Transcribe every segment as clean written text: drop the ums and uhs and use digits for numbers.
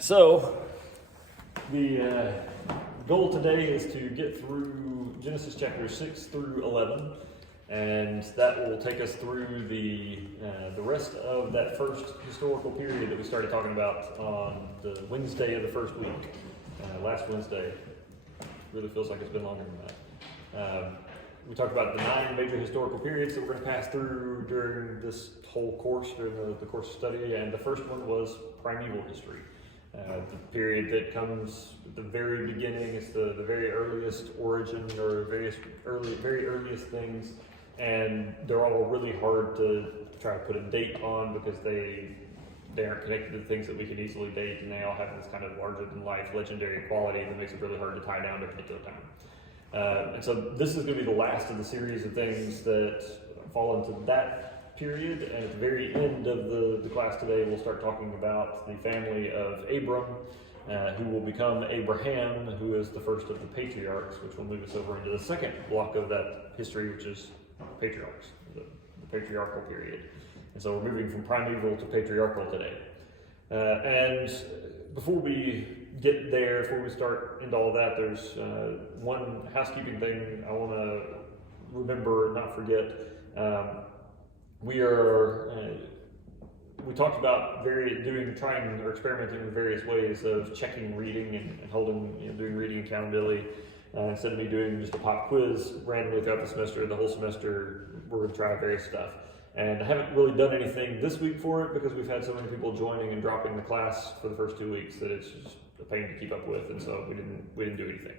So, the goal today is to get through Genesis chapters 6 through 11, and that will take us through the rest of that first historical period that we started talking about on the Wednesday of the first week, last Wednesday. Really feels like it's been longer than that. We talked about the 9 major historical periods that we're going to pass through during this whole course, during the course of study, and the first one was primeval history. The period that comes at the very beginning, it's the very earliest origin or very earliest things, and they're all really hard to try to put a date on because they aren't connected to things that we can easily date, and they all have this kind of larger than life legendary quality that makes it really hard to tie down to a particular time. And so this is going to be the last of the series of things that fall into that period, and at the very end of the class today, we'll start talking about the family of Abram, who will become Abraham, who is the first of the patriarchs, which will move us over into the second block of that history, which is patriarchs, the patriarchal period. And so we're moving from primeval to patriarchal today. And before we get there, before we start into all that, there's one housekeeping thing I want to remember and not forget. We talked about trying or experimenting with various ways of checking reading and holding, doing reading accountability. Instead of me doing just a pop quiz randomly throughout the semester, the whole semester, we're going to try various stuff. And I haven't really done anything this week for it because we've had so many people joining and dropping the class for the first 2 weeks that it's just a pain to keep up with, and so we didn't do anything.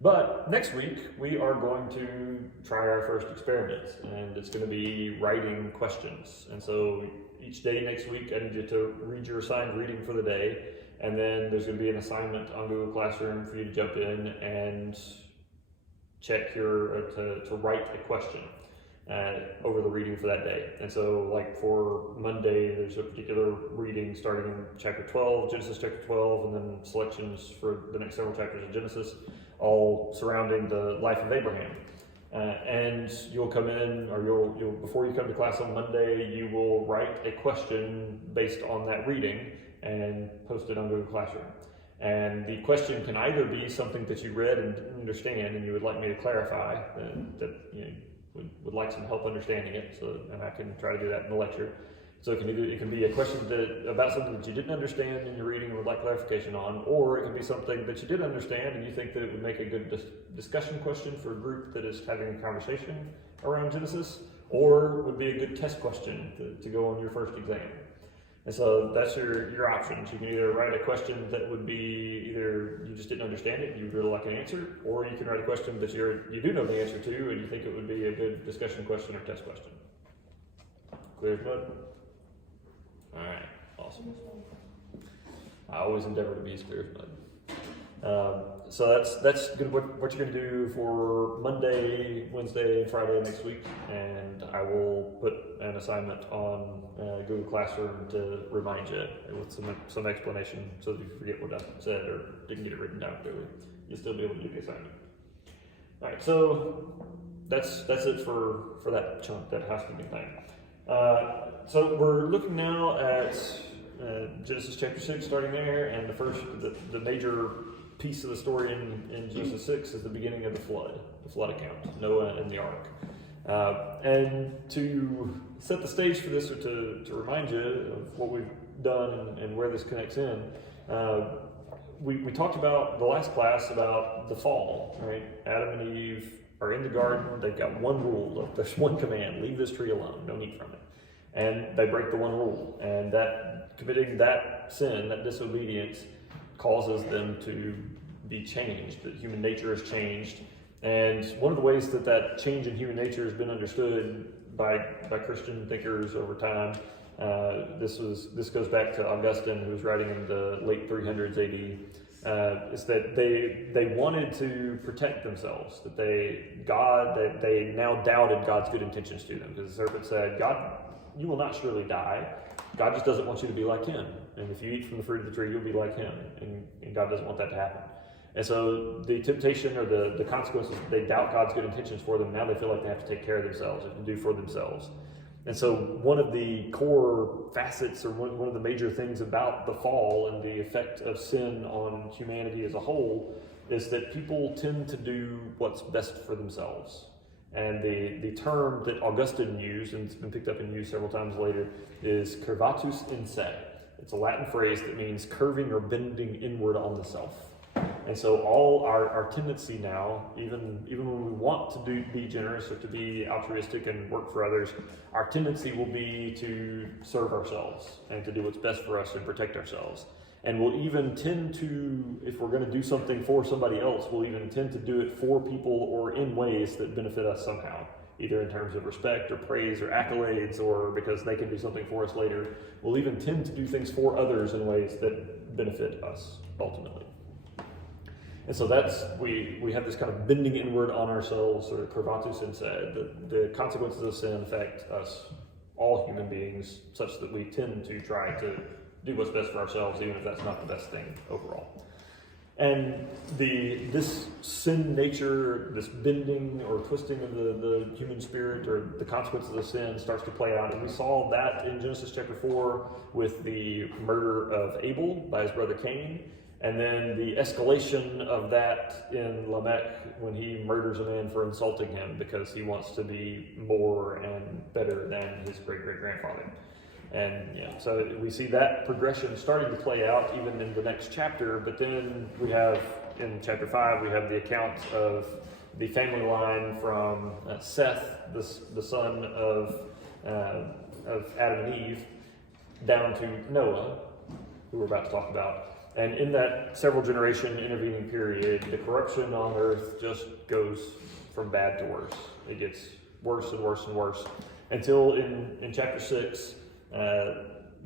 But next week, we are going to try our first experiment, and it's going to be writing questions. And so each day next week, I need you to read your assigned reading for the day, and then there's going to be an assignment on Google Classroom for you to jump in and check to write a question over the reading for that day. And so like for Monday, there's a particular reading starting in chapter 12, Genesis chapter 12, and then selections for the next several chapters of Genesis, all surrounding the life of Abraham. And you'll come in, or you'll before you come to class on Monday, you will write a question based on that reading and post it on Google Classroom. And the question can either be something that you read and didn't understand and you would like me to clarify, that would like some help understanding it, and I can try to do that in the lecture. So it can be a question about something that you didn't understand in your reading and would like clarification on, or it can be something that you did understand and you think that it would make a good discussion question for a group that is having a conversation around Genesis, or would be a good test question to go on your first exam. And so that's your options. You can either write a question that would be either you just didn't understand it, you would really like an answer, or you can write a question that you do know the answer to and you think it would be a good discussion question or test question. Clear as mud? All right, awesome. I always endeavor to be as clear as mud. So that's good. What you're going to do for Monday, Wednesday, and Friday next week, and I will put an assignment on Google Classroom to remind you with some explanation, so that if you forget what I said or didn't get it written down clearly, you'll still be able to do the assignment. All right, so that's it for that chunk, that housekeeping thing. So we're looking now at Genesis chapter 6, starting there, and the major piece of the story in Genesis 6 is the beginning of the flood account, Noah and the ark. And to set the stage for this, or to remind you of what we've done and where this connects in, we talked about the last class about the fall, right? Adam and Eve are in the garden. They've got one rule. There's one command: leave this tree alone. Don't eat from it. And they break the one rule, and that committing that sin, that disobedience, causes them to be changed. That human nature has changed, and one of the ways that change in human nature has been understood by Christian thinkers over time. This goes back to Augustine, who was writing in the late 300s AD. Is that they wanted to protect themselves, that they now doubted God's good intentions to them, because the serpent said, God, you will not surely die. God just doesn't want you to be like him. And if you eat from the fruit of the tree, you'll be like him. And God doesn't want that to happen. And so the temptation or the consequences, they doubt God's good intentions for them. Now they feel like they have to take care of themselves and do for themselves. And so one of the core facets, or one of the major things about the fall and the effect of sin on humanity as a whole, is that people tend to do what's best for themselves. And the term that Augustine used, and it's been picked up and used several times later, is curvatus in se. It's a Latin phrase that means curving or bending inward on the self. And so all our tendency now, even when we want to be generous or to be altruistic and work for others, our tendency will be to serve ourselves and to do what's best for us and protect ourselves. And we'll even tend to, if we're going to do something for somebody else, we'll even tend to do it for people or in ways that benefit us somehow, either in terms of respect or praise or accolades, or because they can do something for us later. We'll even tend to do things for others in ways that benefit us ultimately. And so we have this kind of bending inward on ourselves, or curvatus in se. The consequences of sin affect us, all human beings, such that we tend to try to do what's best for ourselves, even if that's not the best thing overall. And this sin nature, this bending or twisting of the human spirit, or the consequences of sin, starts to play out. And we saw that in Genesis chapter 4 with the murder of Abel by his brother Cain. And then the escalation of that in Lamech when he murders a man for insulting him because he wants to be more and better than his great-great-grandfather. And so we see that progression starting to play out even in the next chapter. But then we have, in chapter 5, we have the account of the family line from Seth, the son of Adam and Eve, down to Noah, who we're about to talk about. And in that several generation intervening period, the corruption on earth just goes from bad to worse. It gets worse and worse and worse until in chapter 6,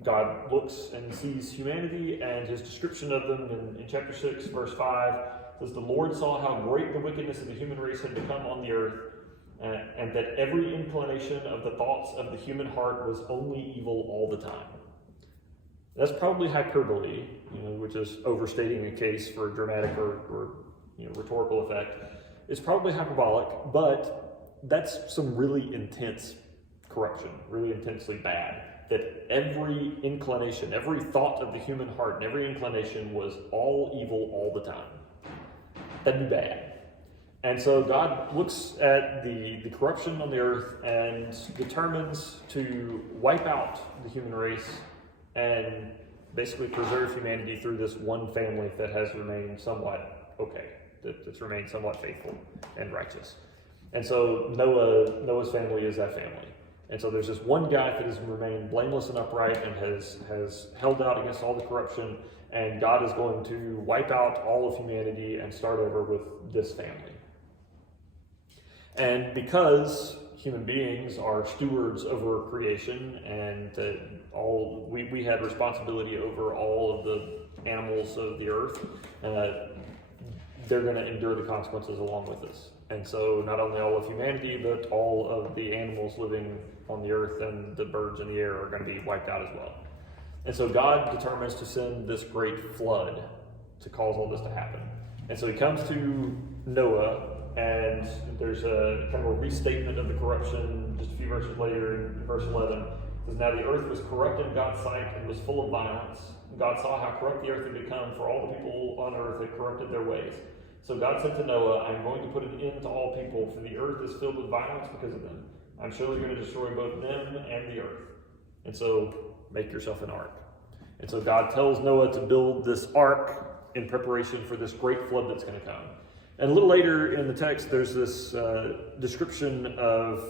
God looks and sees humanity, and his description of them in chapter 6, verse 5 says, "The Lord saw how great the wickedness of the human race had become on the earth, and that every inclination of the thoughts of the human heart was only evil all the time." That's probably hyperbole, which is overstating a case for dramatic or rhetorical effect. It's probably hyperbolic, but that's some really intense corruption, really intensely bad. That every inclination, every thought of the human heart, and every inclination was all evil all the time. That'd be bad. And so God looks at the corruption on the earth and determines to wipe out the human race and basically preserve humanity through this one family that has remained somewhat okay, that's remained somewhat faithful and righteous. And so Noah's family is that family. And so there's this one guy that has remained blameless and upright and has held out against all the corruption, and God is going to wipe out all of humanity and start over with this family. And because human beings are stewards over creation, and we had responsibility over all of the animals of the earth, they're going to endure the consequences along with us. And so not only all of humanity, but all of the animals living on the earth and the birds in the air are going to be wiped out as well. And so God determines to send this great flood to cause all this to happen. And so he comes to Noah, and there's a kind of a restatement of the corruption just a few verses later in verse 11. It says, "Now the earth was corrupt in God's sight and was full of violence. God saw how corrupt the earth had become, for all the people on earth had corrupted their ways. So God said to Noah, I am going to put an end to all people, for the earth is filled with violence because of them. I'm surely going to destroy both them and the earth. And so make yourself an ark." And so God tells Noah to build this ark in preparation for this great flood that's going to come. And a little later in the text, there's this description of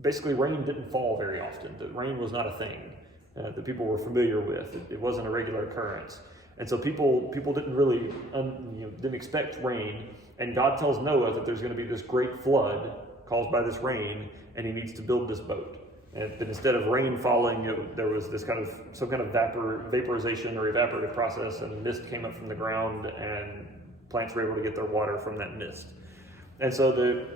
basically rain didn't fall very often. That rain was not a thing that people were familiar with. It wasn't a regular occurrence. And so people didn't really didn't expect rain. And God tells Noah that there's going to be this great flood caused by this rain, and he needs to build this boat. And that instead of rain falling, there was this some kind of vaporization or evaporative process, and mist came up from the ground, and plants were able to get their water from that mist. And so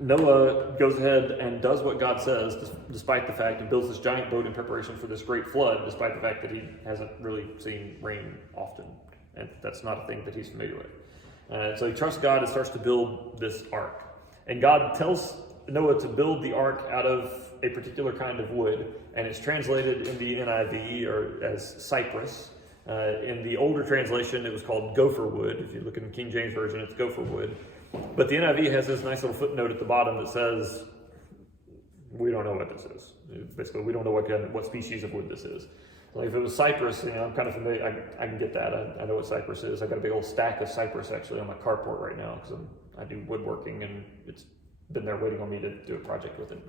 Noah goes ahead and does what God says, despite the fact, and builds this giant boat in preparation for this great flood, despite the fact that he hasn't really seen rain often. And that's not a thing that he's familiar with. So he trusts God and starts to build this ark. And God tells Noah to build the ark out of a particular kind of wood, and it's translated in the NIV or as cypress. In the older translation, it was called gopher wood. If you look in the King James Version, it's gopher wood. But the NIV has this nice little footnote at the bottom that says, we don't know what this is. Basically, we don't know what species of wood this is. Like if it was cypress, I'm kind of familiar. I can get that. I know what cypress is. I got a big old stack of cypress actually on my carport right now because I do woodworking, and it's been there waiting on me to do a project with it.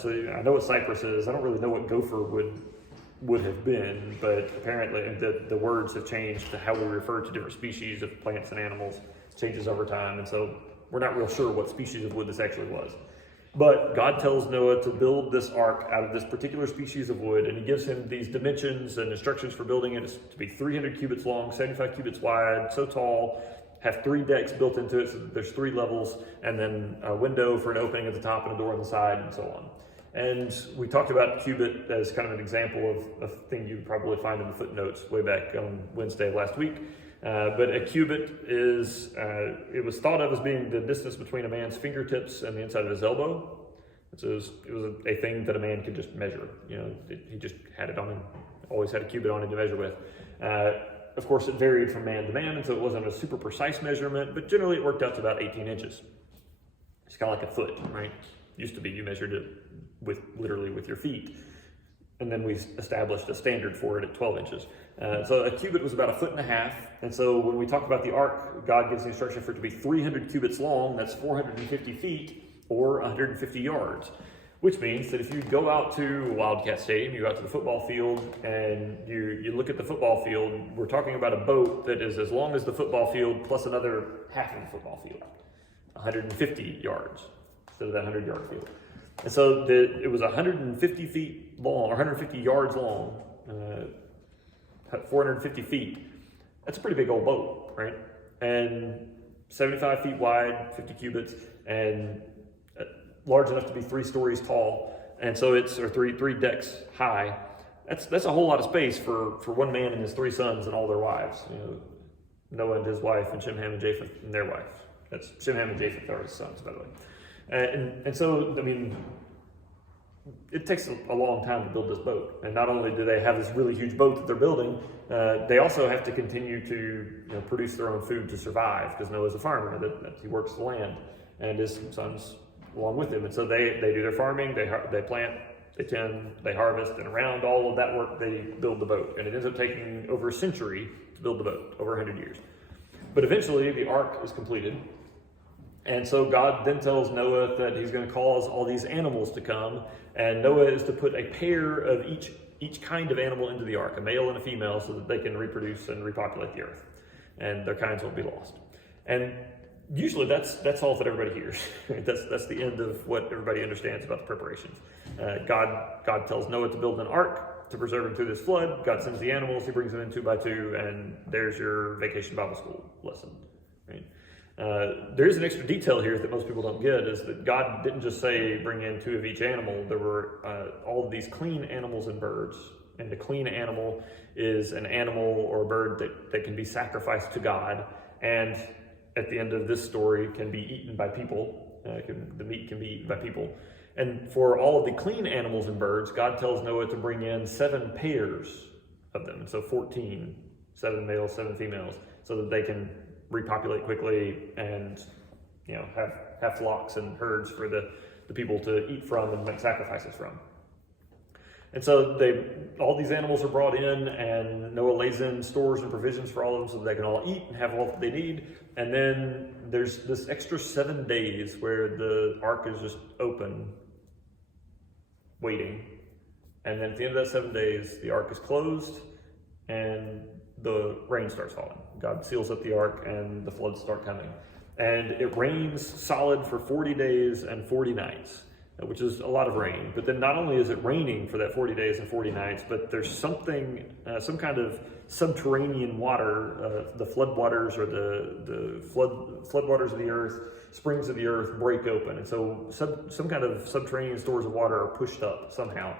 So I know what cypress is. I don't really know what gopher would have been, but apparently the words have changed to how we refer to different species of plants and animals. It changes over time, and so we're not real sure what species of wood this actually was. But God tells Noah to build this ark out of this particular species of wood, and he gives him these dimensions and instructions for building it. It's to be 300 cubits long, 75 cubits wide, so tall, have 3 decks built into it, so there's 3 levels, and then a window for an opening at the top and a door on the side, and so on. And we talked about cubit as kind of an example of a thing you'd probably find in the footnotes way back on Wednesday of last week. But a cubit is, it was thought of as being the distance between a man's fingertips and the inside of his elbow. It was a thing that a man could just measure. He just had it on him, always had a cubit on him to measure with. Of course, it varied from man to man, and so it wasn't a super precise measurement, but generally it worked out to about 18 inches. It's kind of like a foot, right? Used to be you measured it literally with your feet. And then we established a standard for it at 12 inches. So a cubit was about 1.5 feet. And so when we talk about the ark, God gives the instruction for it to be 300 cubits long. That's 450 feet or 150 yards, which means that if you go out to Wildcat Stadium, you go out to the football field and you look at the football field, we're talking about a boat that is as long as the football field plus another half of the football field, 150 yards instead of that 100-yard field. And so it was 150 feet long, or 150 yards long, 450 feet. That's a pretty big old boat, right? And 75 feet wide, 50 cubits, and large enough to be 3 stories tall. And so it's, or three decks high. That's a whole lot of space for one man and his 3 sons and all their wives. Noah and his wife, and Shem, Ham, and Japheth and their wife. That's Shem, Ham, and Japheth are his sons, by the way. And so, it takes a long time to build this boat. And not only do they have this really huge boat that they're building, they also have to continue to produce their own food to survive, because Noah's a farmer, that he works the land, and his sons along with him. And so they do their farming, they plant, they tend, they harvest, and around all of that work, they build the boat. And it ends up taking over a century to build the boat, over 100 years. But eventually, the ark is completed. And so God then tells Noah that he's going to cause all these animals to come, and Noah is to put a pair of each kind of animal into the ark, a male and a female, so that they can reproduce and repopulate the earth, and their kinds won't be lost. And usually that's all that everybody hears. That's the end of what everybody understands about the preparations. God tells Noah to build an ark to preserve him through this flood. God sends the animals, he brings them in 2 by 2, and there's your vacation Bible school lesson, right? There is an extra detail here that most people don't get, is that God didn't just say bring in 2 of each animal. There were all of these clean animals and birds, and the clean animal is an animal or a bird that can be sacrificed to God, and at the end of this story can be eaten by people. The meat can be eaten by people. And for all of the clean animals and birds, God tells Noah to bring in 7 pairs of them, so 14, 7 males, 7 females, so that they can repopulate quickly and have flocks and herds for the people to eat from and make sacrifices from. And so all these animals are brought in, and Noah lays in stores and provisions for all of them so that they can all eat and have all that they need. And then there's this extra 7 days where the ark is just open, waiting. And then at the end of that 7 days, the ark is closed and the rain starts falling. God seals up the ark and the floods start coming. And it rains solid for 40 days and 40 nights, which is a lot of rain. But then not only is it raining for that 40 days and 40 nights, but there's something, some kind of subterranean water, the floodwaters or the floodwaters of the earth, springs of the earth break open. And so some kind of subterranean stores of water are pushed up somehow.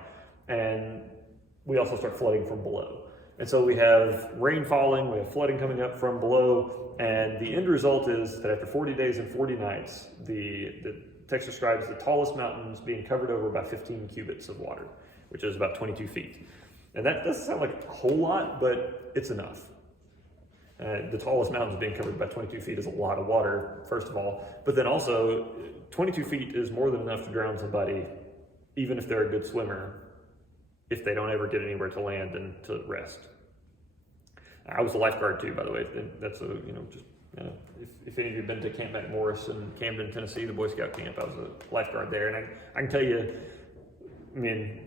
And we also start flooding from below. And so we have rain falling, we have flooding coming up from below, and the end result is that after 40 days and 40 nights, to text describes the tallest mountains being covered over by 15 cubits of water, which is about 22 feet. And that doesn't sound like a whole lot, but it's enough. The tallest mountains being covered by 22 feet is a lot of water, first of all. But then also, 22 feet is more than enough to drown somebody, even if they're a good swimmer, if they don't ever get anywhere to land and to rest. I was a lifeguard too, by the way. That's if any of you have been to Camp McMorris in Camden, Tennessee, the Boy Scout camp, I was a lifeguard there. And I can tell you,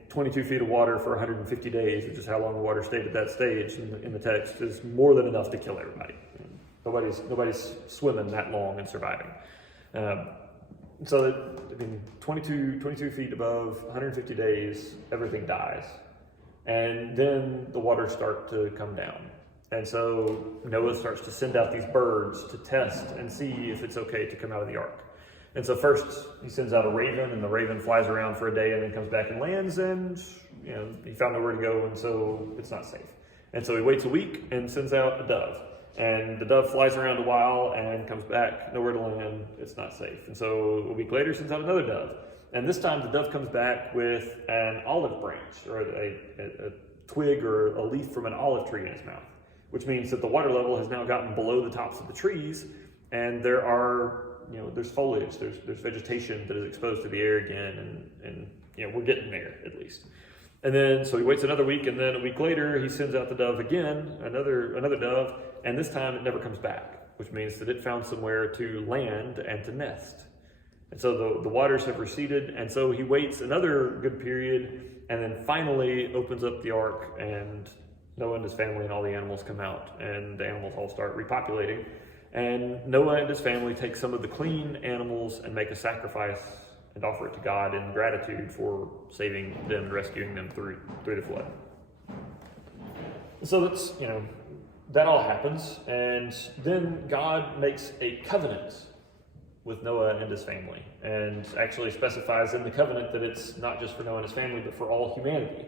22 feet of water for 150 days, which is how long the water stayed at that stage in the text, is more than enough to kill everybody. Nobody's swimming that long and surviving. 22 feet above, 150 days, everything dies. And then the waters start to come down. And so Noah starts to send out these birds to test and see if it's okay to come out of the ark. And so first he sends out a raven, and the raven flies around for a day and then comes back and lands, and he found nowhere to go, and so it's not safe. And so he waits a week and sends out a dove. And the dove flies around a while and comes back, nowhere to land, it's not safe. And so a week later sends out another dove. And this time the dove comes back with an olive branch, or a twig or a leaf from an olive tree in its mouth, which means that the water level has now gotten below the tops of the trees, and there's foliage, there's vegetation that is exposed to the air again, and we're getting there at least. And then, so he waits another week, and then a week later, he sends out the dove again, another dove, and this time it never comes back, which means that it found somewhere to land and to nest. And so the waters have receded, and so he waits another good period, and then finally opens up the ark, and Noah and his family and all the animals come out, and the animals all start repopulating. And Noah and his family take some of the clean animals and make a sacrifice and offer it to God in gratitude for saving them and rescuing them through the flood. So that's, that all happens. And then God makes a covenant with Noah and his family, and actually specifies in the covenant that it's not just for Noah and his family, but for all humanity.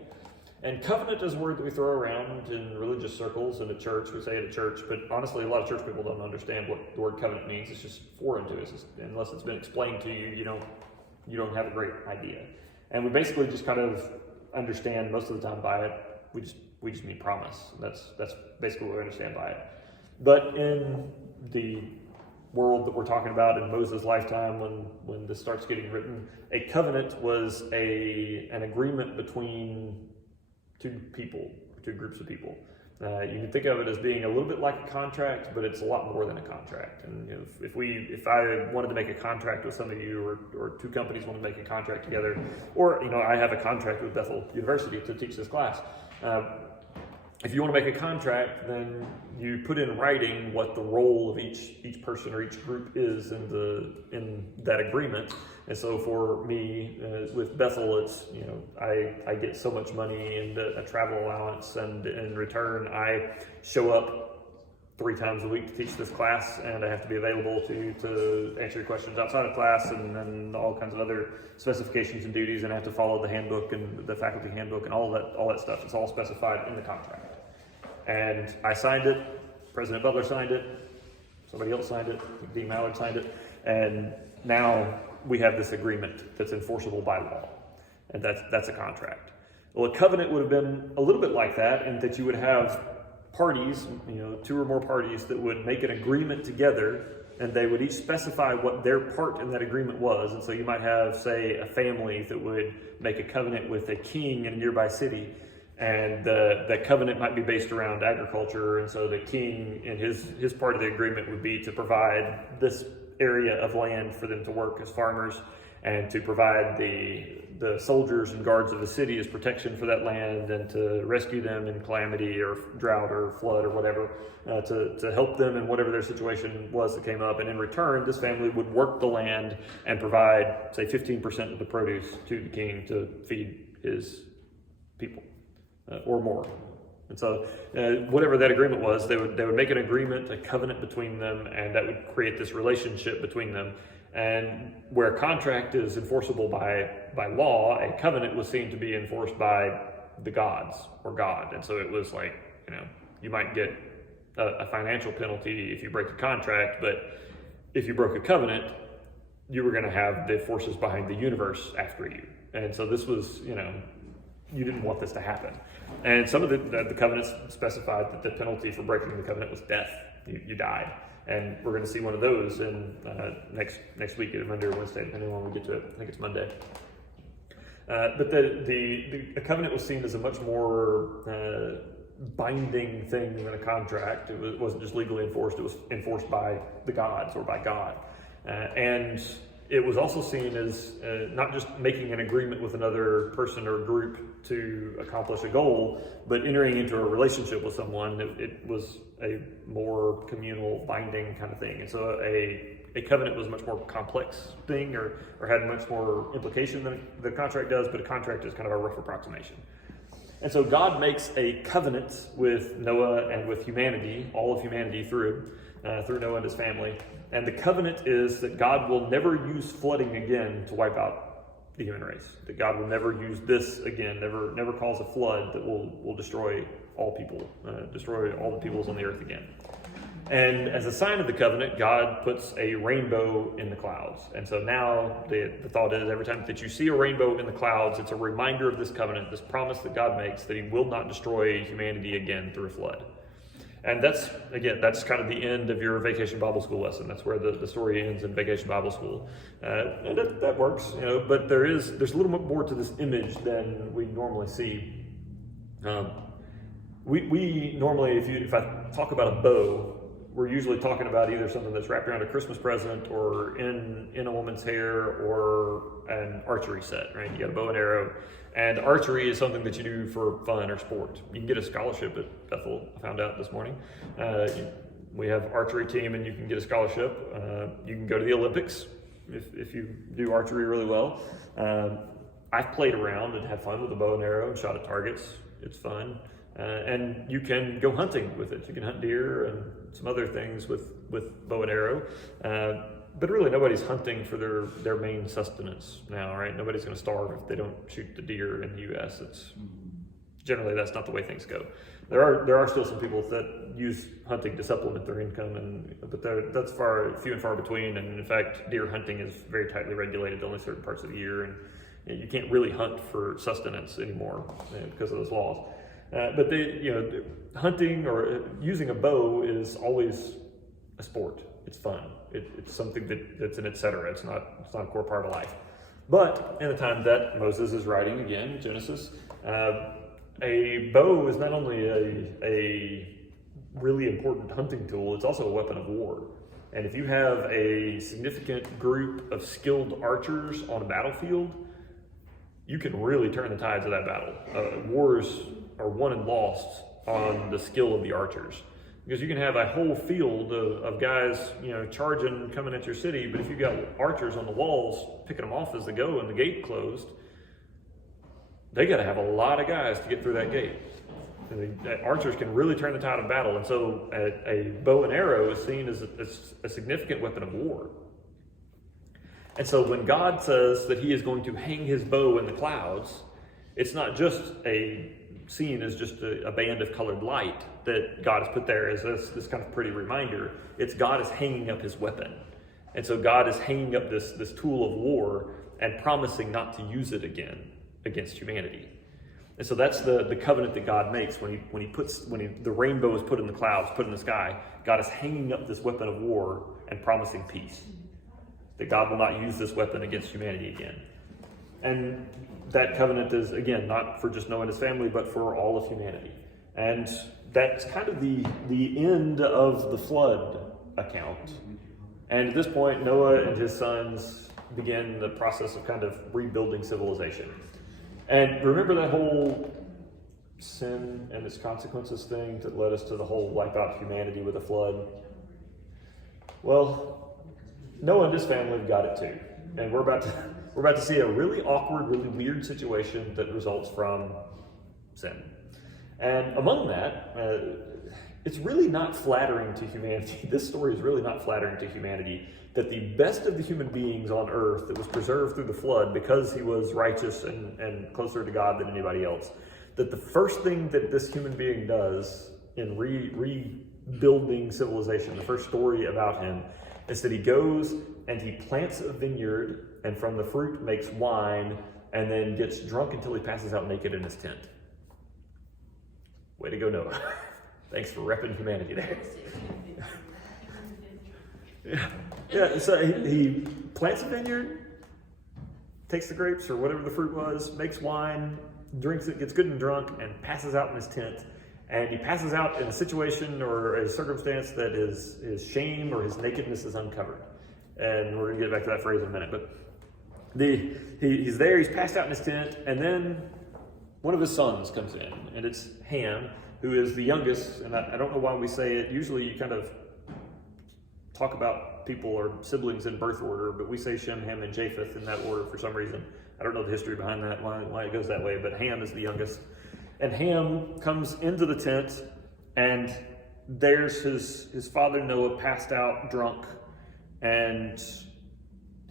And covenant is a word that we throw around in religious circles and at church. We say it at church, but honestly, a lot of church people don't understand what the word covenant means. It's just foreign to us. Unless it's been explained to you, you don't have a great idea. And we basically just kind of understand most of the time by it. We just mean promise. That's basically what we understand by it. But in the world that we're talking about in Moses' lifetime, when this starts getting written, a covenant was an agreement between two groups of people. You can think of it as being a little bit like a contract, but it's a lot more than a contract. And if I wanted to make a contract with some of you, or two companies want to make a contract together, or I have a contract with Bethel University to teach this class. If you want to make a contract, then you put in writing what the role of each person or each group is in that agreement. And so for me, with Bethel, it's, I get so much money and a travel allowance, and in return, I show up 3 times a week to teach this class, and I have to be available to answer your questions outside of class, and then all kinds of other specifications and duties, and I have to follow the handbook and the faculty handbook and all that stuff. It's all specified in the contract. And I signed it, President Butler signed it, somebody else signed it, Dean Mallard signed it, and now we have this agreement that's enforceable by law, and that's a contract. Well, a covenant would have been a little bit like that, in that you would have parties, 2 or more parties that would make an agreement together, and they would each specify what their part in that agreement was. And so you might have, say, a family that would make a covenant with a king in a nearby city, and the covenant might be based around agriculture, and so the king and his part of the agreement would be to provide this area of land for them to work as farmers, and to provide the soldiers and guards of the city as protection for that land, and to rescue them in calamity or drought or flood or whatever, to help them in whatever their situation was that came up. And in return, this family would work the land and provide, say, 15% of the produce to the king to feed his people, or more. And so whatever that agreement was, they would make an agreement, a covenant between them, and that would create this relationship between them. And where a contract is enforceable by law, a covenant was seen to be enforced by the gods or God. And so it was like, you might get a financial penalty if you break a contract, but if you broke a covenant, you were going to have the forces behind the universe after you. And so this was, you didn't want this to happen. And some of the covenants specified that the penalty for breaking the covenant was death. You died. And we're going to see one of those in next week, either Monday or Wednesday, depending on when we get to it. I think it's Monday. But the covenant was seen as a much more binding thing than a contract. It wasn't just legally enforced, it was enforced by the gods or by God. And it was also seen as not just making an agreement with another person or group to accomplish a goal, but entering into a relationship with someone. It was a more communal, binding kind of thing. And so a covenant was a much more complex thing or had much more implication than the contract does, but a contract is kind of a rough approximation. And so God makes a covenant with Noah and with humanity, all of humanity through Noah and his family. And the covenant is that God will never use flooding again to wipe out the human race. That God will never use this again, never cause a flood that will destroy all people, destroy all the peoples on the earth again. And as a sign of the covenant, God puts a rainbow in the clouds. And so now the thought is every time that you see a rainbow in the clouds, it's a reminder of this covenant, this promise that God makes that he will not destroy humanity again through a flood. And that's kind of the end of your Vacation Bible School lesson. That's where the story ends in Vacation Bible School. And that works, but there's a little bit more to this image than we normally see. We normally, if I talk about a bow, we're usually talking about either something that's wrapped around a Christmas present or in a woman's hair or an archery set, right? You got a bow and arrow. And archery is something that you do for fun or sport. You can get a scholarship at Bethel, I found out this morning. We have archery team and you can get a scholarship. You can go to the Olympics if you do archery really well. I've played around and had fun with a bow and arrow and shot at targets. It's fun. And you can go hunting with it. You can hunt deer and some other things with bow and arrow. But really nobody's hunting for their main sustenance now, right? Nobody's going to starve if they don't shoot the deer in the U.S. Generally that's not the way things go. There are still some people that use hunting to supplement their income, but that's few and far between. And in fact, deer hunting is very tightly regulated to only certain parts of the year, and you can't really hunt for sustenance anymore because of those laws. But hunting or using a bow is always a sport. It's fun. It's something that's an et cetera. It's not a core part of life. But in the time that Moses is writing, again, Genesis, a bow is not only a really important hunting tool, it's also a weapon of war. And if you have a significant group of skilled archers on a battlefield, you can really turn the tides of that battle. Wars are won and lost on the skill of the archers. Because you can have a whole field of guys, charging, coming at your city, but if you've got archers on the walls picking them off as they go and the gate closed, they got to have a lot of guys to get through that gate. Archers can really turn the tide of battle, and so a bow and arrow is seen as a significant weapon of war. And so when God says that he is going to hang his bow in the clouds, it's not just seen as just a band of colored light that God has put there as this kind of pretty reminder. It's God is hanging up his weapon. And so God is hanging up this tool of war and promising not to use it again against humanity. And so that's the covenant that God makes when the rainbow is put in the clouds, put in the sky. God is hanging up this weapon of war and promising peace. That God will not use this weapon against humanity again. And that covenant is, again, not for just Noah and his family, but for all of humanity. And that's kind of the end of the flood account. And at this point, Noah and his sons begin the process of kind of rebuilding civilization. And remember that whole sin and its consequences thing that led us to the whole wipe out humanity with a flood? Well, Noah and his family have got it too. And we're about to see a really awkward, really weird situation that results from sin. And among that, it's really not flattering to humanity. This story is really not flattering to humanity that the best of the human beings on earth that was preserved through the flood because he was righteous and closer to God than anybody else, that the first thing that this human being does in rebuilding civilization, the first story about him, Instead, he goes and he plants a vineyard, and from the fruit makes wine, and then gets drunk until he passes out naked in his tent. Way to go, Noah. Thanks for repping humanity there. Yeah, so he plants a vineyard, takes the grapes or whatever the fruit was, makes wine, drinks it, gets good and drunk, and passes out in his tent. And he passes out in a situation or a circumstance that his shame or his nakedness is uncovered. And we're going to get back to that phrase in a minute. But he's there, he's passed out in his tent, and then one of his sons comes in, and it's Ham, who is the youngest. And I don't know why we say it. Usually you kind of talk about people or siblings in birth order, but we say Shem, Ham, and Japheth in that order for some reason. I don't know the history behind that, why it goes that way, but Ham is the youngest. And Ham comes into the tent, and there's his father Noah passed out drunk, and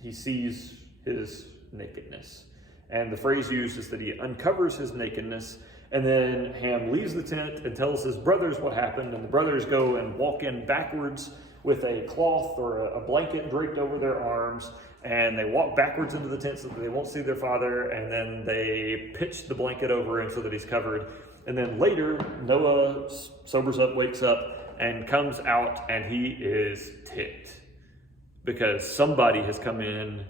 he sees his nakedness. And the phrase used is that he uncovers his nakedness, and then Ham leaves the tent and tells his brothers what happened, and the brothers go and walk in backwards with a cloth or a blanket draped over their arms, and they walk backwards into the tent so that they won't see their father, and then they pitch the blanket over him so that he's covered. And then later, Noah sobers up, wakes up, and comes out, and he is ticked because somebody has come in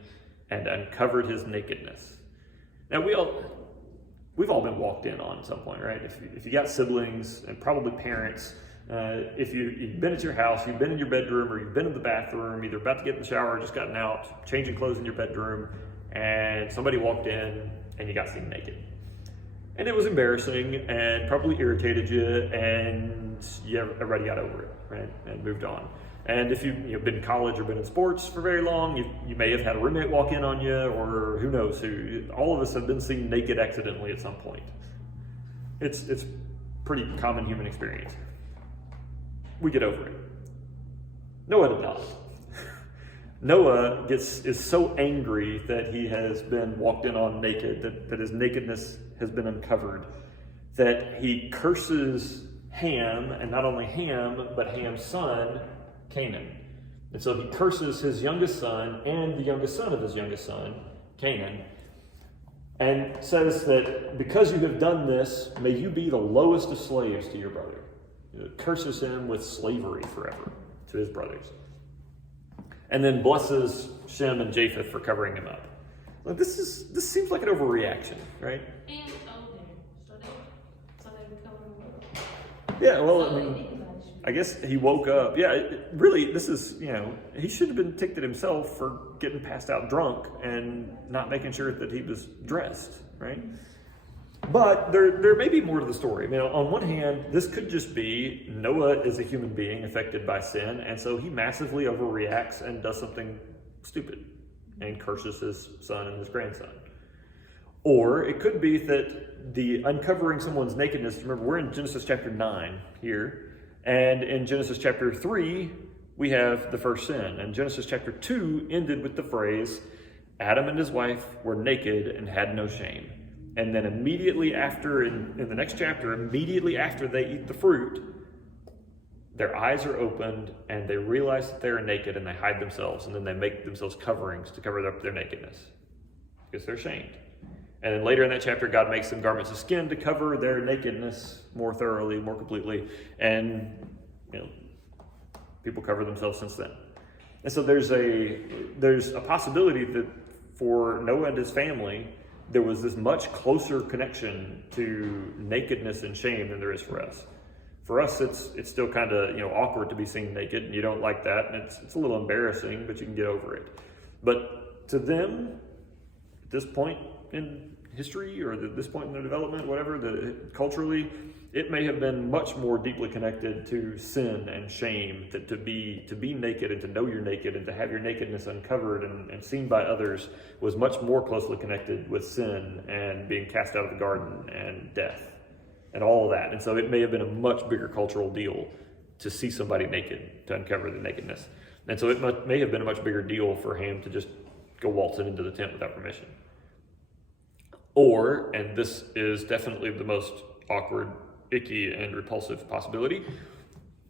and uncovered his nakedness. Now, we've all been walked in on at some point, right? If you got siblings and probably parents, if you've been at your house, you've been in your bedroom, or you've been in the bathroom, either about to get in the shower or just gotten out, changing clothes in your bedroom, and somebody walked in and you got seen naked. And it was embarrassing and probably irritated you, and everybody got over it, right? And moved on. And if you've been in college or been in sports for very long, you may have had a roommate walk in on you, or who knows who. All of us have been seen naked accidentally at some point. It's pretty common human experience. We get over it. Noah did not. Noah is so angry that he has been walked in on naked, that his nakedness has been uncovered, that he curses Ham, and not only Ham, but Ham's son, Canaan. And so he curses his youngest son and the youngest son of his youngest son, Canaan, and says that because you have done this, may you be the lowest of slaves to your brother. It curses him with slavery forever to his brothers. And then blesses Shem and Japheth for covering him up. Like, this seems like an overreaction, right? And older. So they would cover him up. Yeah, well, I mean, I guess he woke up. Yeah, really, this is, he should have been ticked at himself for getting passed out drunk and not making sure that he was dressed, right? But there may be more to the story. I mean, on one hand, this could just be Noah is a human being affected by sin, and so he massively overreacts and does something stupid and curses his son and his grandson. Or it could be that the uncovering someone's nakedness, remember, we're in Genesis chapter 9 here, and in Genesis chapter 3, we have the first sin. And Genesis chapter 2 ended with the phrase, Adam and his wife were naked and had no shame. And then immediately after, in the next chapter, immediately after they eat the fruit, their eyes are opened and they realize that they're naked and they hide themselves, and then they make themselves coverings to cover up their nakedness because they're ashamed. And then later in that chapter, God makes them garments of skin to cover their nakedness more thoroughly, more completely. And, people cover themselves since then. And so there's a possibility that for Noah and his family, there was this much closer connection to nakedness and shame than there is for us. For us, it's still kind of awkward to be seen naked, and you don't like that, and it's a little embarrassing, but you can get over it. But to them, at this point in history or at this point in their development, whatever, culturally, it may have been much more deeply connected to sin and shame, to be naked and to know you're naked and to have your nakedness uncovered and seen by others was much more closely connected with sin and being cast out of the garden and death and all of that. And so it may have been a much bigger cultural deal to see somebody naked, to uncover the nakedness. And so it may have been a much bigger deal for Ham to just go waltzing into the tent without permission. Or, and this is definitely the most awkward, icky, and repulsive possibility,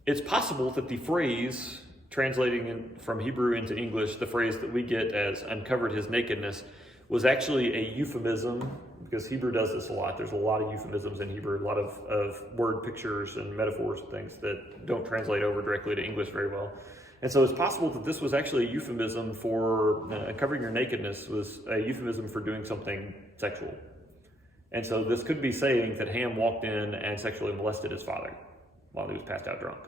it's possible that the phrase translating from Hebrew into English, the phrase that we get as uncovered his nakedness was actually a euphemism, because Hebrew does this a lot. There's a lot of euphemisms in Hebrew, a lot of word pictures and metaphors and things that don't translate over directly to English very well. And so it's possible that this was actually a euphemism for covering your nakedness was a euphemism for doing something sexual. And so this could be saying that Ham walked in and sexually molested his father while he was passed out drunk.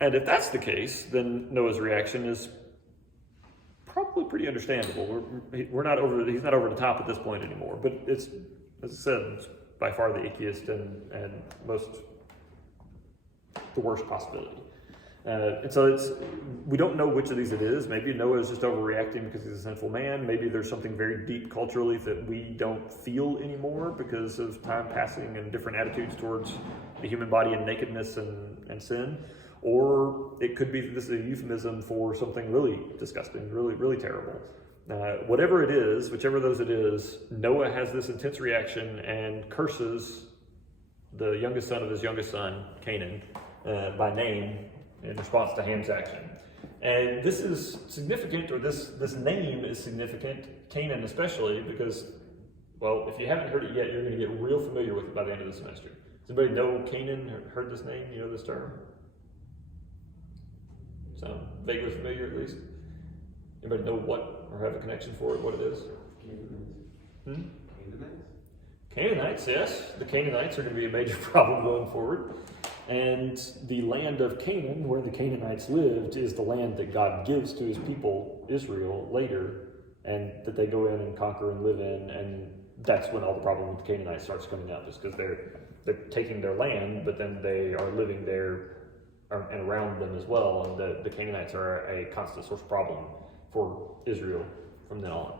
And if that's the case, then Noah's reaction is probably pretty understandable. We're not over. He's not over the top at this point anymore. But it's, as I said, it's by far the ickiest and most the worst possibility. And so we don't know which of these it is. Maybe Noah is just overreacting because he's a sinful man. Maybe there's something very deep culturally that we don't feel anymore because of time passing and different attitudes towards the human body and nakedness and sin. Or it could be that this is a euphemism for something really disgusting, really, really terrible. Whatever it is, whichever of those it is, Noah has this intense reaction and curses the youngest son of his youngest son, Canaan, by name in response to Ham's action. And this is significant, or this name is significant, Canaan especially, because, well, if you haven't heard it yet, you're going to get real familiar with it by the end of the semester. Does anybody know Canaan, or heard this name? You know this term? Sound vaguely familiar at least? Anybody know what, or have a connection for it, what it is? Canaanites? Canaanites, yes. The Canaanites are going to be a major problem going forward. And the land of Canaan, where the Canaanites lived, is the land that God gives to his people, Israel, later, and that they go in and conquer and live in. And that's when all the problem with the Canaanites starts coming up, is because they're taking their land, but then they are living there and around them as well. And the Canaanites are a constant source of problem for Israel from then on.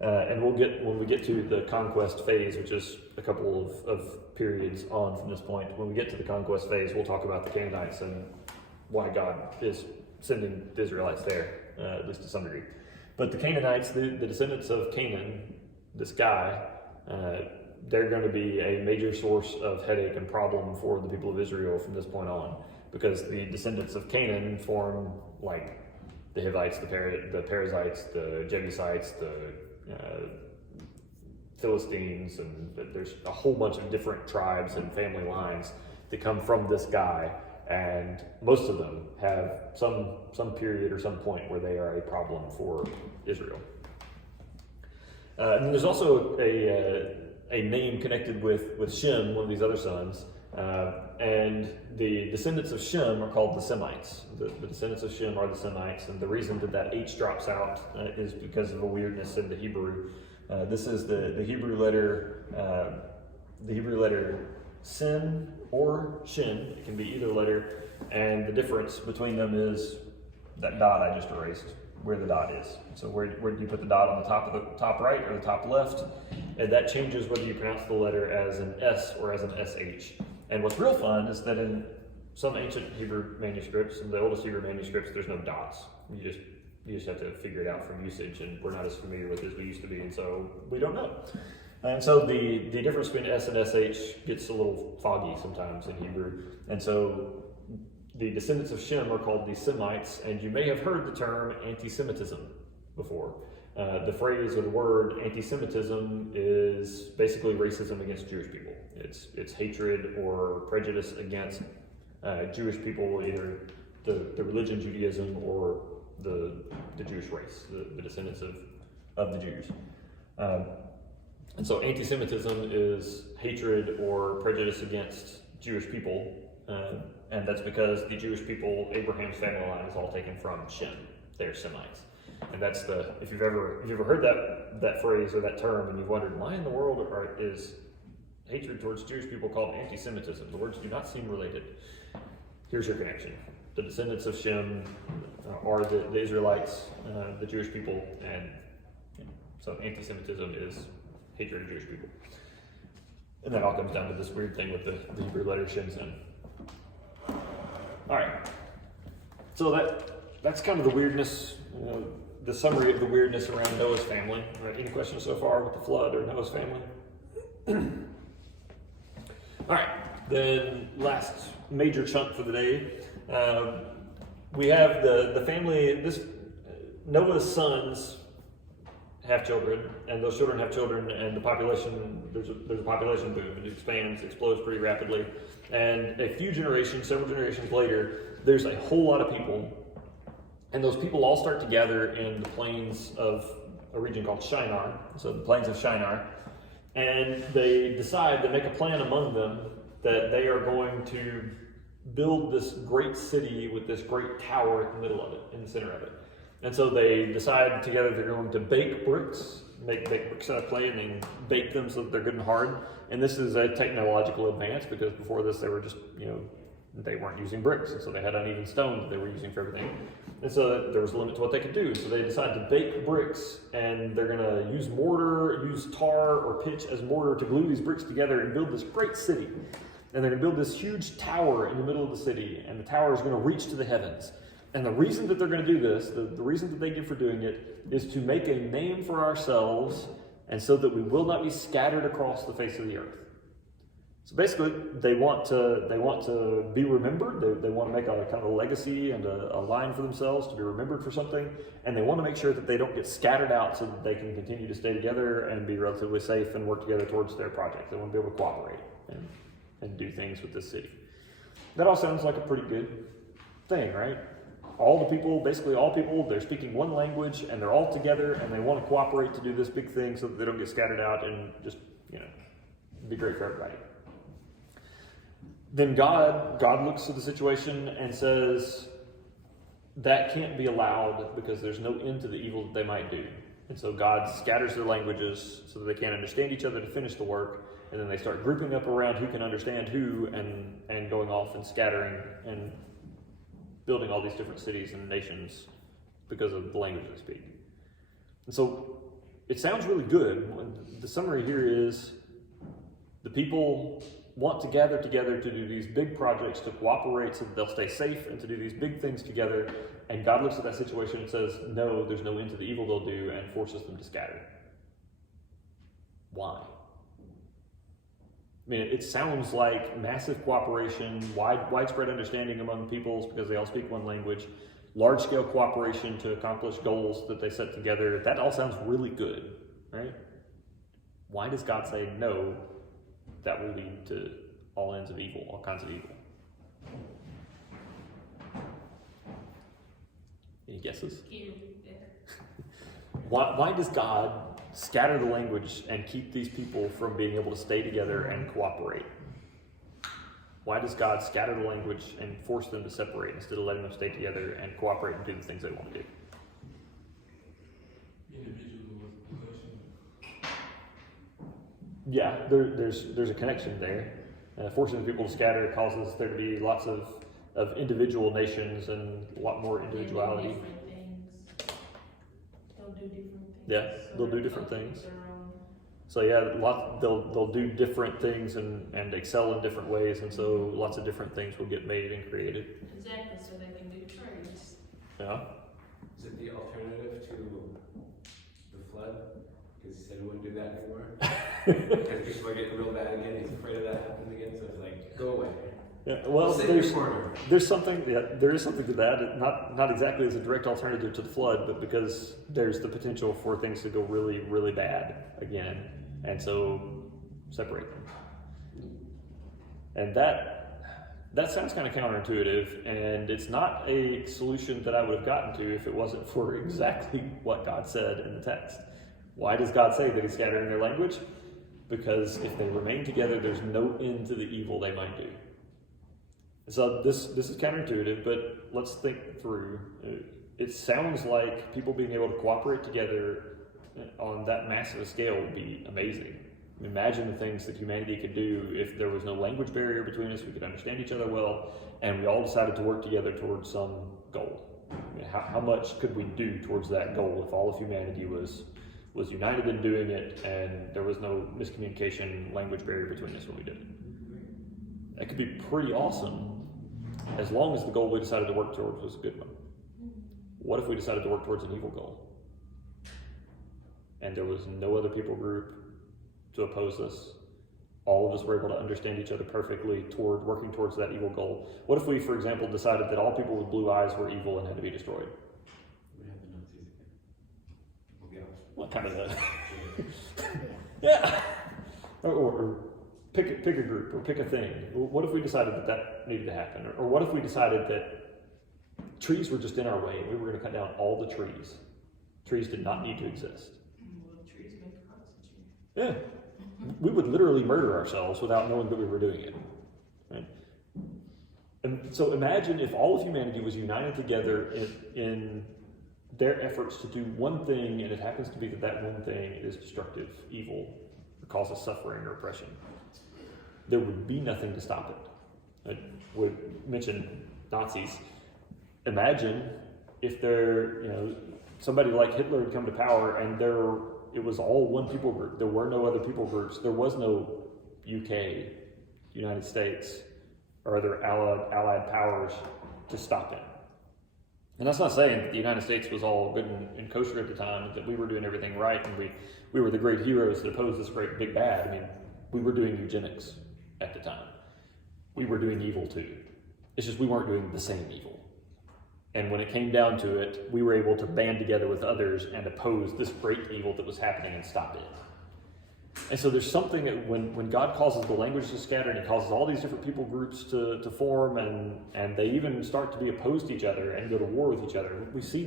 And when we get to the conquest phase, which is a couple of periods on from this point, when we get to the conquest phase, we'll talk about the Canaanites and why God is sending the Israelites there, at least to some degree. But the Canaanites, the descendants of Canaan, this guy, they're going to be a major source of headache and problem for the people of Israel from this point on, because the descendants of Canaan form like the Hivites, the Perizzites, the Jebusites, the Philistines, and there's a whole bunch of different tribes and family lines that come from this guy, and most of them have some period or some point where they are a problem for Israel. And then there's also a name connected with Shem, one of these other sons, and the descendants of Shem are called the Semites. The descendants of Shem are the Semites, and the reason that H drops out is because of a weirdness in the Hebrew. This is the Hebrew letter, sin or shin. It can be either letter, and the difference between them is that dot I just erased, where the dot is. So where do you put the dot on the top right or the top left? And that changes whether you pronounce the letter as an S or as an SH. And what's real fun is that in some ancient Hebrew manuscripts, in the oldest Hebrew manuscripts, there's no dots. You just have to figure it out from usage, and we're not as familiar with it as we used to be, and so we don't know. And so the difference between S and SH gets a little foggy sometimes in Hebrew. And so the descendants of Shem are called the Semites, and you may have heard the term anti-Semitism before. The phrase or the word anti-Semitism is basically racism against Jewish people. It's hatred or prejudice against Jewish people, either the religion Judaism or the Jewish race, the descendants of the Jews. And so anti-Semitism is hatred or prejudice against Jewish people, and that's because the Jewish people, Abraham's family line, is all taken from Shem. They're Semites. And that's if you've ever heard that phrase or that term and you've wondered why in the world is hatred towards Jewish people called anti-Semitism? The words do not seem related. Here's your connection. The descendants of Shem are the Israelites, the Jewish people, and so anti-Semitism is hatred of Jewish people. And that all comes down to this weird thing with the Hebrew letter Shin Sin. All right, so that's kind of the weirdness, the summary of the weirdness around Noah's family. All right, any questions so far with the flood or Noah's family? All right, then last major chunk for the day. we have the family. Noah's sons have children, and those children have children, and the population, there's a population boom. It expands, explodes pretty rapidly, and a few generations, several generations later, there's a whole lot of people, and those people all start to gather in the plains of a region called Shinar, so the plains of Shinar, and they decide to make a plan among them that they are going to build this great city with this great tower in the middle of it, in the center of it. And so they decide together they're going to bake bricks, make bricks out of clay, and then bake them so that they're good and hard. And this is a technological advance, because before this they were just, they weren't using bricks, and so they had uneven stone that they were using for everything. And so there was a limit to what they could do. So they decided to bake bricks, and they're gonna use mortar, use tar or pitch as mortar to glue these bricks together and build this great city. And they're gonna build this huge tower in the middle of the city, and the tower is gonna reach to the heavens. And the reason that they're going to do this, the reason that they give for doing it, is to make a name for ourselves, and so that we will not be scattered across the face of the earth. So basically, they want to be remembered. They want to make a kind of a legacy and a line for themselves to be remembered for something, and they want to make sure that they don't get scattered out, so that they can continue to stay together and be relatively safe and work together towards their project. They want to be able to cooperate and do things with this city. That all sounds like a pretty good thing, right? All the people, basically all people, they're speaking one language, and they're all together, and they want to cooperate to do this big thing so that they don't get scattered out and just, be great for everybody. Then God looks at the situation and says, that can't be allowed, because there's no end to the evil that they might do. And so God scatters their languages so that they can't understand each other to finish the work, and then they start grouping up around who can understand who, and going off and scattering and building all these different cities and nations because of the language they speak. And so it sounds really good. The summary here is the people want to gather together to do these big projects, to cooperate so that they'll stay safe and to do these big things together. And God looks at that situation and says, no, there's no end to the evil they'll do, and forces them to scatter. Why? I mean, it sounds like massive cooperation, widespread understanding among peoples because they all speak one language, large-scale cooperation to accomplish goals that they set together. That all sounds really good, right? Why does God say, no, that will lead to all ends of evil, all kinds of evil? Any guesses? Why does God scatter the language and keep these people from being able to stay together and cooperate? Why does God scatter the language and force them to separate instead of letting them stay together and cooperate and do the things they want to do? Yeah, there's a connection there. Forcing people to scatter causes there to be lots of individual nations and a lot more individuality. Yeah, they'll do different things. So yeah, they'll do different things and excel in different ways, and so lots of different things will get made and created. Exactly, so they can do trades. Yeah. Is it the alternative to the flood? Because he said he wouldn't do that anymore. Because people are getting real bad again. He's afraid of that happening again, so it's like, go away. Yeah, well, there's something. Yeah, there is something to that. Not exactly as a direct alternative to the flood, but because there's the potential for things to go really, really bad again, and so separate them. And that sounds kind of counterintuitive, and it's not a solution that I would have gotten to if it wasn't for exactly what God said in the text. Why does God say that He's scattering their language? Because if they remain together, there's no end to the evil they might do. So this is counterintuitive, but let's think through. It sounds like people being able to cooperate together on that massive a scale would be amazing. Imagine the things that humanity could do if there was no language barrier between us, we could understand each other well, and we all decided to work together towards some goal. I mean, how much could we do towards that goal if all of humanity was united in doing it and there was no miscommunication, language barrier between us when we did it? That could be pretty awesome, as long as the goal we decided to work towards was a good one. What if we decided to work towards an evil goal? And there was no other people group to oppose us, all of us were able to understand each other perfectly working towards that evil goal? What if we, for example, decided that all people with blue eyes were evil and had to be destroyed? We have the Nazis again. We'll be honest. What kind of that? Yeah. Or pick a group or pick a thing. What if we decided that needed to happen? Or what if we decided that trees were just in our way and we were going to cut down all the trees? Trees did not need to exist. Well, trees make oxygen. Yeah. We would literally murder ourselves without knowing that we were doing it. Right? And so imagine if all of humanity was united together in their efforts to do one thing, and it happens to be that one thing is destructive, evil, or causes suffering or oppression. There would be nothing to stop it. I would mention Nazis. Imagine if somebody like Hitler had come to power and it was all one people group. There were no other people groups. There was no UK, United States, or other allied powers to stop him. And that's not saying that the United States was all good and kosher at the time, that we were doing everything right, and we were the great heroes that opposed this great big bad. I mean, we were doing eugenics at the time. We were doing evil too. It's just we weren't doing the same evil. And when it came down to it, we were able to band together with others and oppose this great evil that was happening and stop it. And so there's something that when God causes the language to scatter and he causes all these different people groups to form and they even start to be opposed to each other and go to war with each other. We see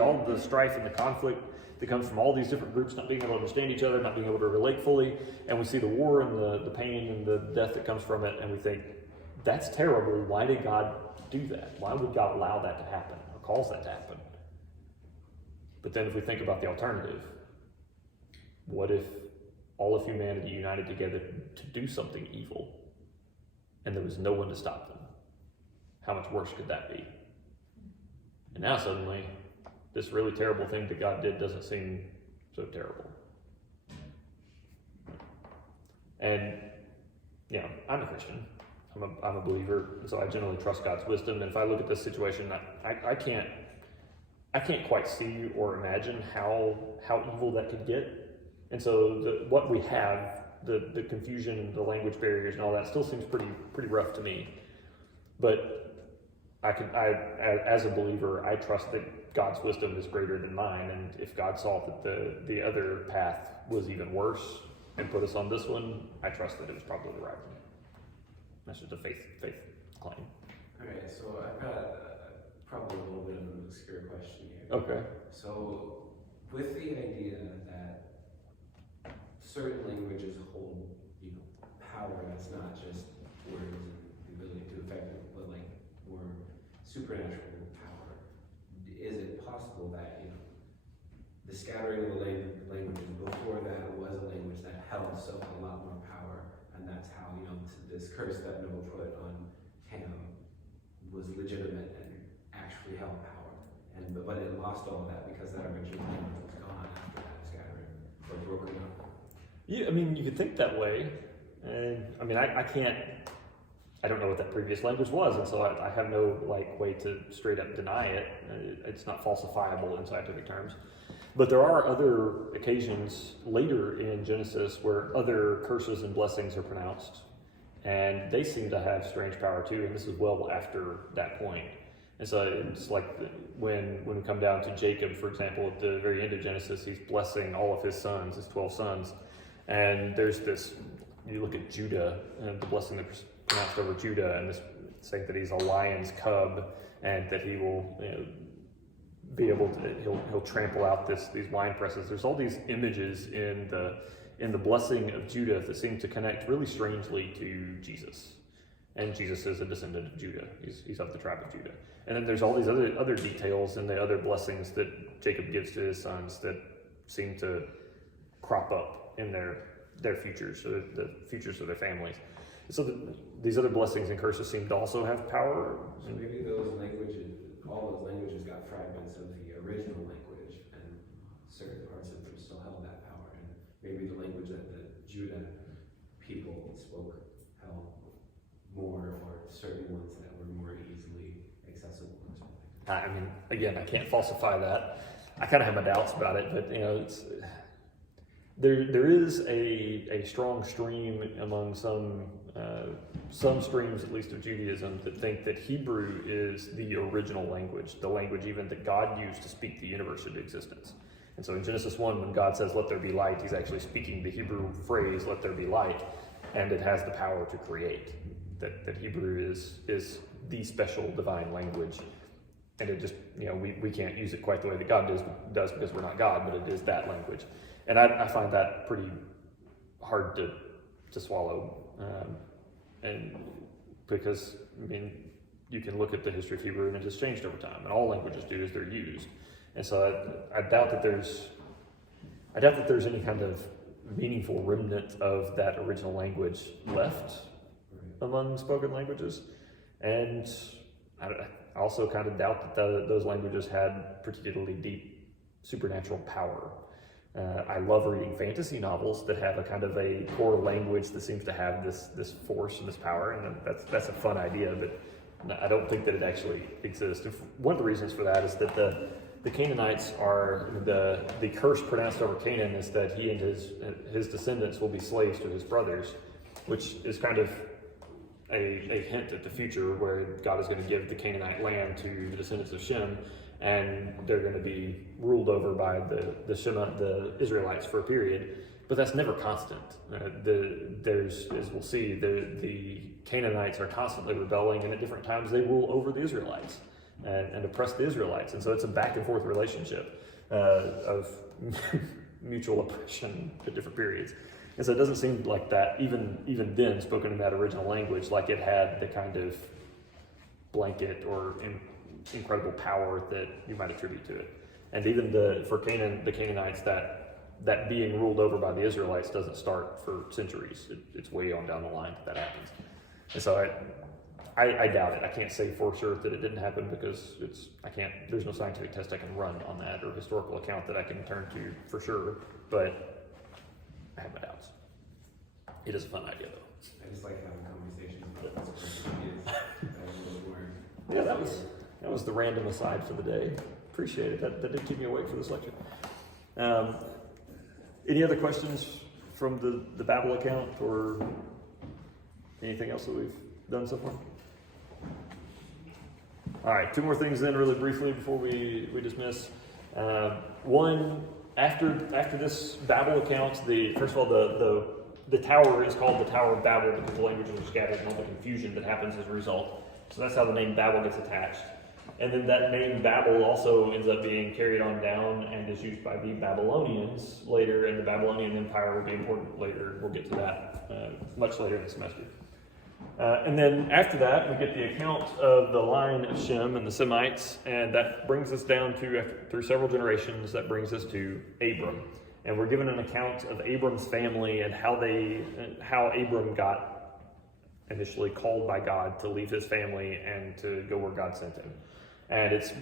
all the strife and the conflict that comes from all these different groups not being able to understand each other, not being able to relate fully. And we see the war and the pain and the death that comes from it. And we think, that's terrible. Why did God do that? Why would God allow that to happen or cause that to happen? But then if we think about the alternative, what if all of humanity united together to do something evil and there was no one to stop them? How much worse could that be? And now suddenly, this really terrible thing that God did doesn't seem so terrible. And, I'm a Christian. I'm a believer, so I generally trust God's wisdom. And if I look at this situation, I can't quite see or imagine how evil that could get. And so what we have, the confusion, the language barriers, and all that still seems pretty rough to me. But as a believer, I trust that God's wisdom is greater than mine. And if God saw that the other path was even worse and put us on this one, I trust that it was probably the right one. That's just a faith claim. Alright, so I've got probably a little bit of an obscure question here. Okay. So, with the idea that certain languages hold, power that's not just words and the ability to affect it, but like more supernatural power, is it possible that, the scattering of the languages before that was a language that held so a lot more power, and that's how, this curse that Noah put on Ham was legitimate and actually held power. But it lost all of that because that original language was gone after that scattering or broken up. Yeah, you could think that way. And I don't know what that previous language was, and so I have no way to straight up deny it. It's not falsifiable in scientific terms. But there are other occasions later in Genesis where other curses and blessings are pronounced. And they seem to have strange power too, and this is well after that point. And so it's like when we come down to Jacob, for example, at the very end of Genesis, he's blessing all of his sons, his 12 sons. And there's this, you look at Judah, and the blessing that's pronounced over Judah, and this saying that he's a lion's cub, and that he will be able to, he'll trample out these wine presses. There's all these images in the blessing of Judah that seem to connect really strangely to Jesus. And Jesus is a descendant of Judah. He's of the tribe of Judah. And then there's all these other details and the other blessings that Jacob gives to his sons that seem to crop up in their futures, or the futures of their families. So these other blessings and curses seem to also have power. So maybe those languages, all those languages got fragments of the original language, and certain parts of them still held that power. And maybe the language that the Judah people spoke held more, or certain ones that were more easily accessible or something. Again, I can't falsify that. I kind of have my doubts about it, but there is a strong stream among some streams, at least of Judaism, that think that Hebrew is the original language, the language even that God used to speak the universe into existence. And so in Genesis 1, when God says, "Let there be light," he's actually speaking the Hebrew phrase, "Let there be light," and it has the power to create. That Hebrew is the special divine language. And it just, we can't use it quite the way that God does because we're not God, but it is that language. And I find that pretty hard to swallow. And because, you can look at the history of Hebrew and it has changed over time. And all languages do as they're used. And so I doubt that there's any kind of meaningful remnant of that original language left among spoken languages. And I also kind of doubt that those languages had particularly deep supernatural power. I love reading fantasy novels that have a kind of a core language that seems to have this force and this power, and that's a fun idea, but I don't think that it actually exists. And one of the reasons for that is that the Canaanites are, the curse pronounced over Canaan is that he and his descendants will be slaves to his brothers, which is kind of a hint at the future where God is going to give the Canaanite land to the descendants of Shem, and they're going to be ruled over by the Israelites for a period. But that's never constant. As we'll see, the Canaanites are constantly rebelling, and at different times they rule over the Israelites and oppress the Israelites. And so it's a back and forth relationship of mutual oppression at different periods. And so it doesn't seem like that, even then, spoken in that original language, like it had the kind of blanket or incredible power that you might attribute to it. And even for Canaan, the Canaanites, that being ruled over by the Israelites doesn't start for centuries. It's way on down the line that happens. And so I doubt it. I can't say for sure that it didn't happen because there's no scientific test I can run on that or historical account that I can turn to for sure, but I have my doubts. It is a fun idea, though. I just like having conversations about this more. Yeah, that was the random aside for the day. Appreciate it. That did keep me awake for this lecture. Any other questions from the Babel account or anything else that we've done so far? All right, two more things then really briefly before we dismiss. One, after this Babel account, first of all, the tower is called the Tower of Babel because the languages are scattered and all the confusion that happens as a result. So that's how the name Babel gets attached. And then that name Babel also ends up being carried on down and is used by the Babylonians later, and the Babylonian Empire will be important later. We'll get to that much later in the semester. And then after that, we get the account of the line of Shem and the Semites, and that brings us down through several generations, that brings us to Abram. And we're given an account of Abram's family and how Abram got initially called by God to leave his family and to go where God sent him. And it's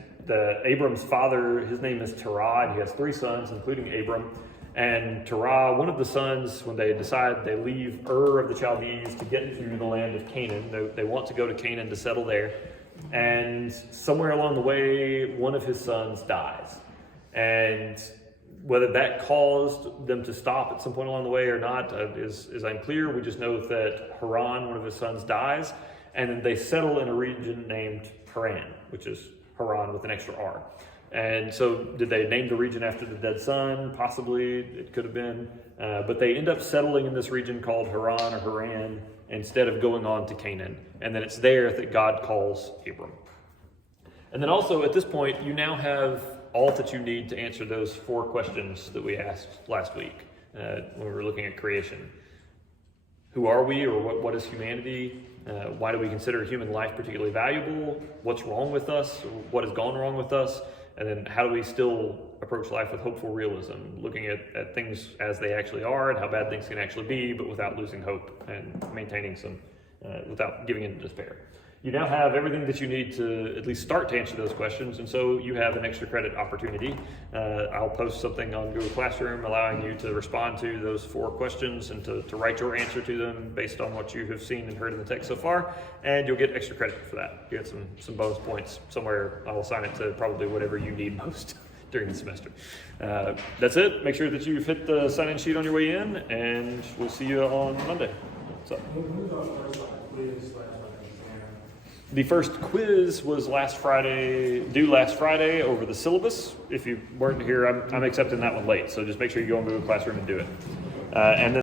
Abram's father, his name is Terah, and he has 3 sons, including Abram. And Terah, one of the sons, when they decide they leave Ur of the Chaldees to get to the land of Canaan, they want to go to Canaan to settle there. And somewhere along the way, one of his sons dies. And whether that caused them to stop at some point along the way or not is unclear. We just know that Haran, one of his sons, dies. And then they settle in a region named Haran, which is Haran with an extra R. And so did they name the region after the dead son? Possibly, it could have been. But they end up settling in this region called Haran or Haran instead of going on to Canaan. And then it's there that God calls Abram. And then also at this point, you now have all that you need to answer those 4 questions that we asked last week when we were looking at creation. Who are we, or what is humanity? Why do we consider human life particularly valuable? What's wrong with us? What has gone wrong with us? And then how do we still approach life with hopeful realism, looking at things as they actually are and how bad things can actually be, but without losing hope and maintaining without giving in to despair. You now have everything that you need to at least start to answer those questions, and so you have an extra credit opportunity. I'll post something on Google Classroom allowing you to respond to those 4 questions and to write your answer to them based on what you have seen and heard in the text so far, and you'll get extra credit for that. You get some bonus points somewhere. I'll assign it to probably whatever you need most during the semester. That's it. Make sure that you've hit the sign-in sheet on your way in, and we'll see you on Monday. So. The first quiz was due last Friday over the syllabus. If you weren't here, I'm accepting that one late, so just make sure you go in Google Classroom and do it. And then